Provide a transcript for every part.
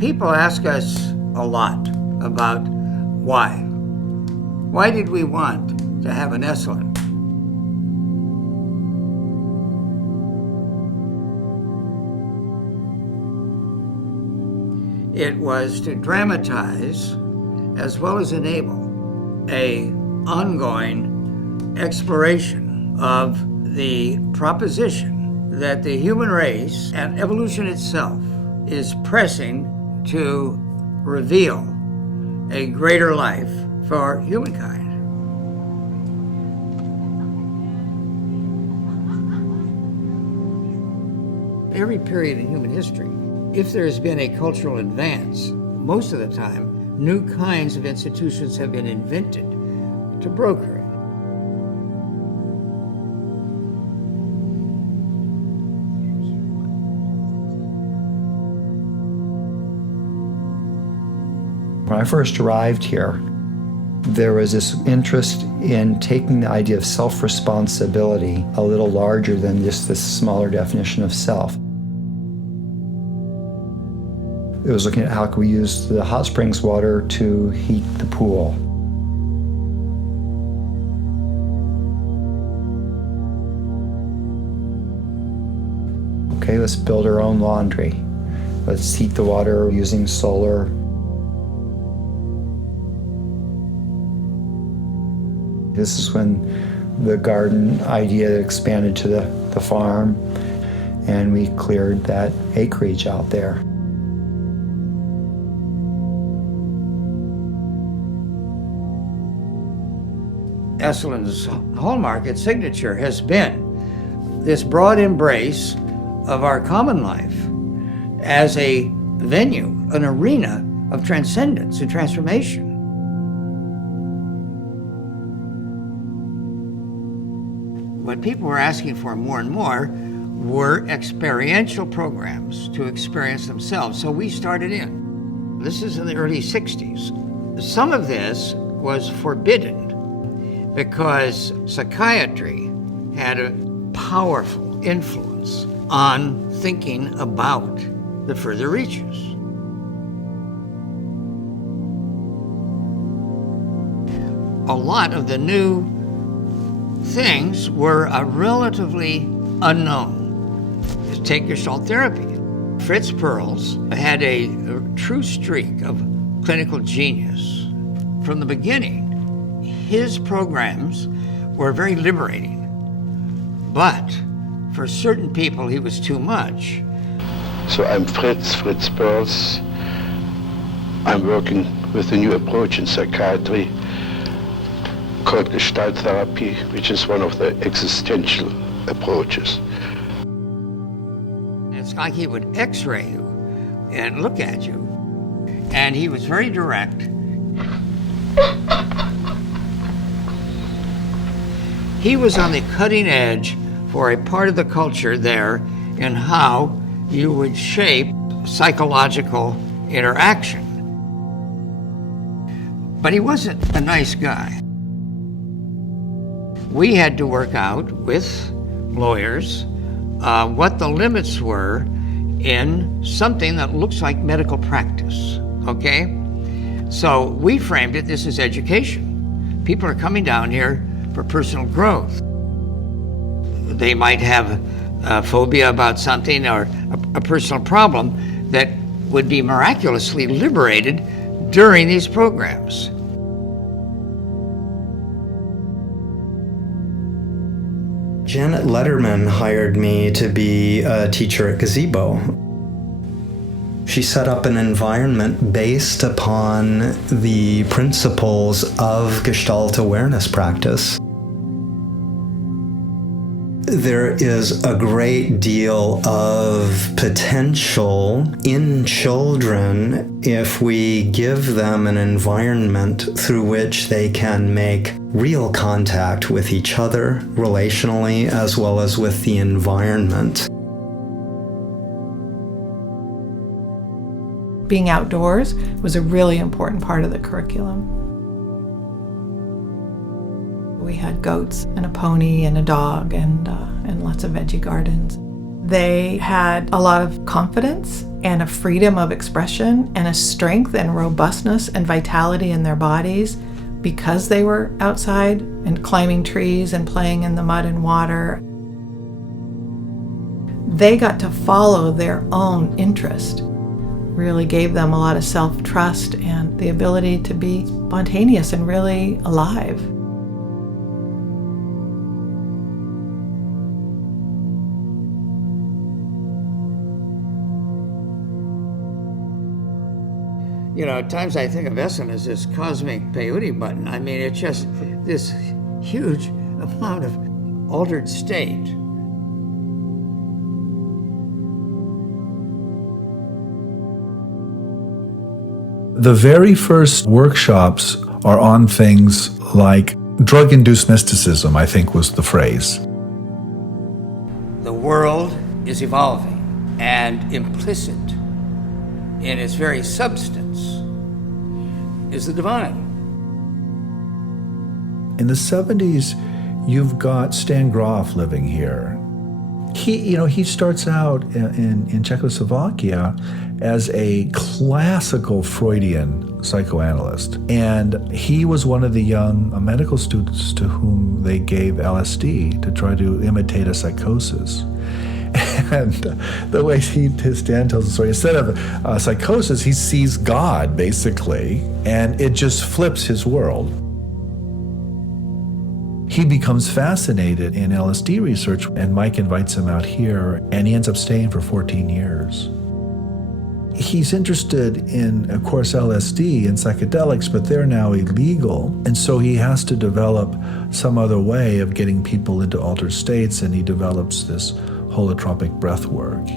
People ask us a lot about why. Why did we want to have an Esalen? It was to dramatize as well as enable an ongoing exploration of the proposition that the human race and evolution itself is pressing to reveal a greater life for humankind. Every period in human history, if there has been a cultural advance, most of the time, new kinds of institutions have been invented to broker it. When I first arrived here, there was this interest in taking the idea of self-responsibility a little larger than just this smaller definition of self. It was looking at how could we use the hot springs water to heat the pool. Okay, let's build our own laundry. Let's heat the water using solar. This is when the garden idea expanded to the farm, and we cleared that acreage out there. Esalen's hallmark, its signature, has been this broad embrace of our common life as a venue, an arena of transcendence and transformation. What people were asking for more and more were experiential programs to experience themselves, so we started in. This is in the early 60s. Some of this was forbidden because psychiatry had a powerful influence on thinking about the further reaches. A lot of the new things were relatively unknown. Just take Gestalt therapy. Fritz Perls had a true streak of clinical genius. From the beginning, his programs were very liberating, but for certain people he was too much. So I'm Fritz Perls. I'm working with a new approach in psychiatry called Gestalt therapy, which is one of the existential approaches. It's like he would x-ray you and look at you, and he was very direct. He was on the cutting edge for a part of the culture there in how you would shape psychological interaction. But he wasn't a nice guy. We had to work out with lawyers what the limits were in something that looks like medical practice, okay? So we framed it, this is education. People are coming down here for personal growth. They might have a phobia about something or a personal problem that would be miraculously liberated during these programs. Janet Letterman hired me to be a teacher at Gazebo. She set up an environment based upon the principles of Gestalt awareness practice. There is a great deal of potential in children if we give them an environment through which they can make real contact with each other relationally as well as with the environment. Being outdoors was a really important part of the curriculum. We had goats and a pony and a dog and lots of veggie gardens. They had a lot of confidence and a freedom of expression and a strength and robustness and vitality in their bodies because they were outside and climbing trees and playing in the mud and water. They got to follow their own interest. Really gave them a lot of self-trust and the ability to be spontaneous and really alive. You know, at times I think of Esalen as this cosmic peyote button. I mean, it's just this huge amount of altered state. The very first workshops are on things like drug-induced mysticism, I think was the phrase. The world is evolving, and implicit in its very substance is the divine. In the 70s, you've got Stan Grof living here. He starts out in Czechoslovakia as a classical Freudian psychoanalyst. And he was one of the young medical students to whom they gave LSD to try to imitate a psychosis. And the way Stan tells the story, instead of psychosis, he sees God, basically, and it just flips his world. He becomes fascinated in LSD research, and Mike invites him out here, and he ends up staying for 14 years. He's interested in, of course, LSD and psychedelics, but they're now illegal, and so he has to develop some other way of getting people into altered states, and he develops this holotropic breathwork.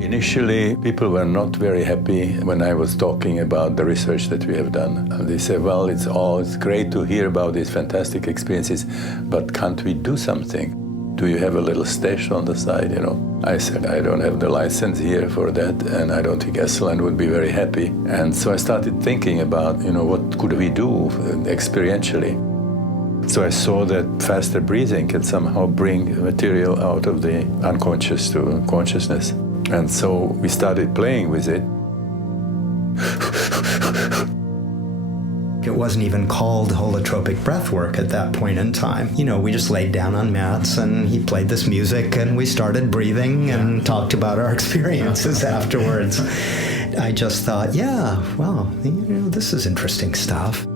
Initially, people were not very happy when I was talking about the research that we have done. And they said, well, it's great to hear about these fantastic experiences, but can't we do something? Do you have a little stash on the side, I said, I don't have the license here for that, and I don't think Esalen would be very happy. And so I started thinking about, what could we do experientially? So I saw that faster breathing can somehow bring material out of the unconscious to consciousness. And so we started playing with it. It wasn't even called holotropic breathwork at that point in time. We just laid down on mats and he played this music and we started breathing and talked about our experiences afterwards. I just thought, this is interesting stuff.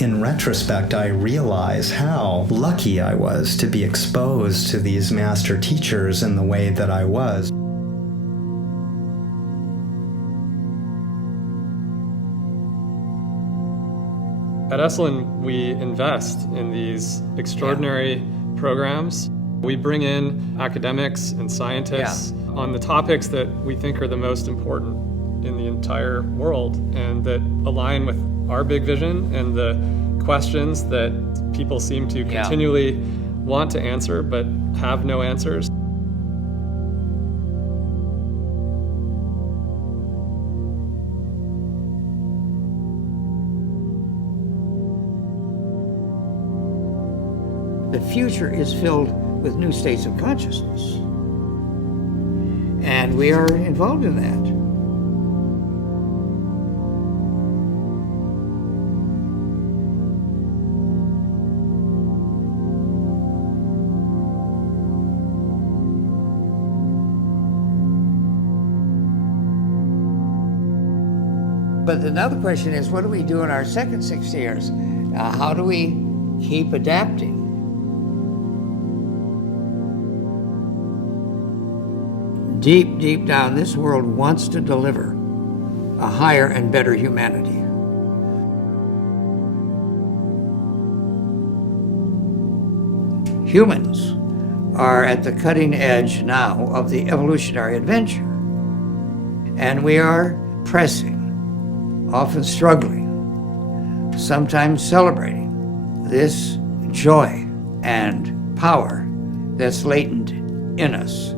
In retrospect, I realize how lucky I was to be exposed to these master teachers in the way that I was. At Esalen, we invest in these extraordinary programs. We bring in academics and scientists on the topics that we think are the most important in the entire world and that align with our big vision and the questions that people seem to continually want to answer but have no answers. The future is filled with new states of consciousness, and we are involved in that. But another question is, what do we do in our second 60 years? How do we keep adapting? Deep, deep down, this world wants to deliver a higher and better humanity. Humans are at the cutting edge now of the evolutionary adventure, and we are pressing, often struggling, sometimes celebrating this joy and power that's latent in us.